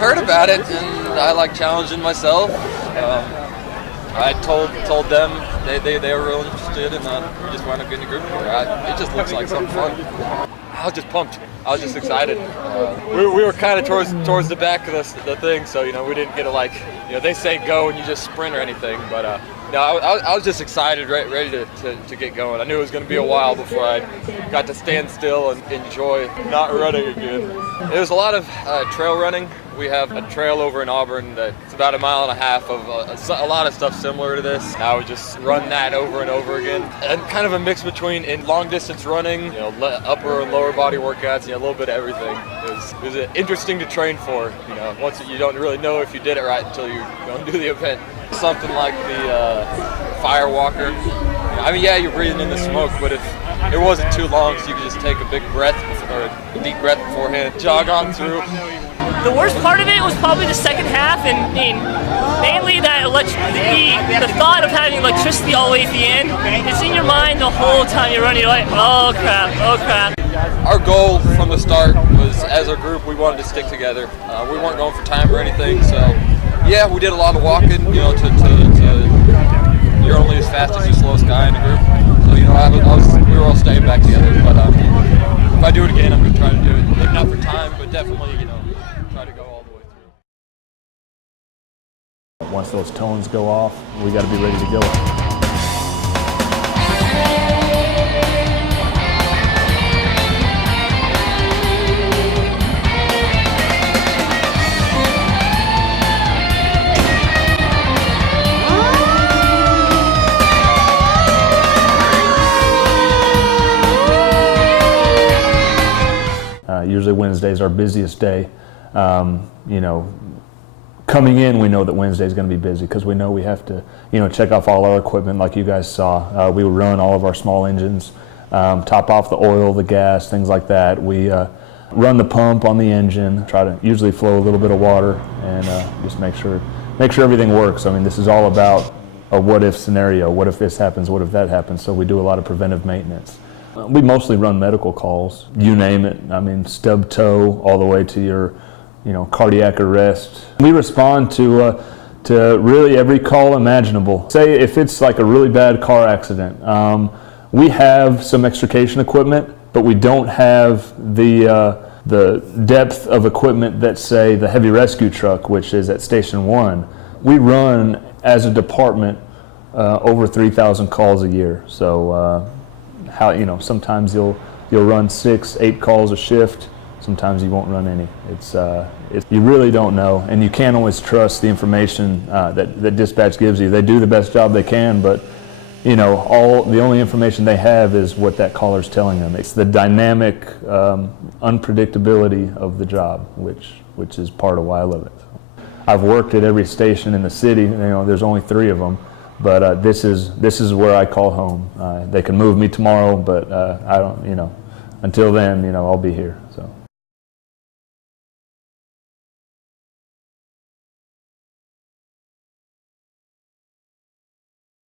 heard about it, and I like challenging myself. I told them they were real interested, and we just wound up getting a group together. It just looks like something fun. I was just pumped. I was just excited. We were kind of towards the back of the thing, so we didn't get to they say go and you just sprint or anything, but no, I was just excited, ready to get going. I knew it was going to be a while before I got to stand still and enjoy not running again. It was a lot of trail running. We have a trail over in Auburn that's about 1.5 miles of a lot of stuff similar to this. I would just run that over and over again. And kind of a mix between in long distance running, upper and lower body workouts, a little bit of everything. It was interesting to train for. Once you don't really know if you did it right until you go and do the event. Something like the fire walker. You're breathing in the smoke, but if it wasn't too long, so you could just take a big breath or a deep breath beforehand, jog on through. The worst part of it was probably the second half, and mainly that the thought of having electricity all the way at the end. It's in your mind the whole time you're running. You're like, oh crap. Our goal from the start was, as a group, we wanted to stick together. We weren't going for time or anything, so yeah, we did a lot of walking. You're only as fast as your slowest guy in the group. So we were all staying back together. But if I do it again, I'm going to try to do it. Maybe not for time, but definitely try to go all the way through. Once those tones go off, we got to be ready to go. Usually Wednesday's our busiest day. Coming in, we know that Wednesday's going to be busy because we know we have to, check off all our equipment like you guys saw. We run all of our small engines, top off the oil, the gas, things like that. We run the pump on the engine, try to usually flow a little bit of water, and just make sure everything works. This is all about a what-if scenario. What if this happens? What if that happens? So we do a lot of preventive maintenance. We mostly run medical calls, you name it. Stub toe all the way to your, cardiac arrest. We respond to really every call imaginable. Say if it's like a really bad car accident, we have some extrication equipment, but we don't have the depth of equipment that, say, the heavy rescue truck, which is at Station 1. We run as a department over 3,000 calls a year. So. Sometimes you'll run 6-8 calls a shift. Sometimes you won't run any. You really don't know, and you can't always trust the information that dispatch gives you. They do the best job they can, but the only information they have is what that caller's telling them. It's the dynamic unpredictability of the job, which is part of why I love it. I've worked at every station in the city. There's only 3 of them. But this is where I call home. They can move me tomorrow, but I don't. Until then, I'll be here. So.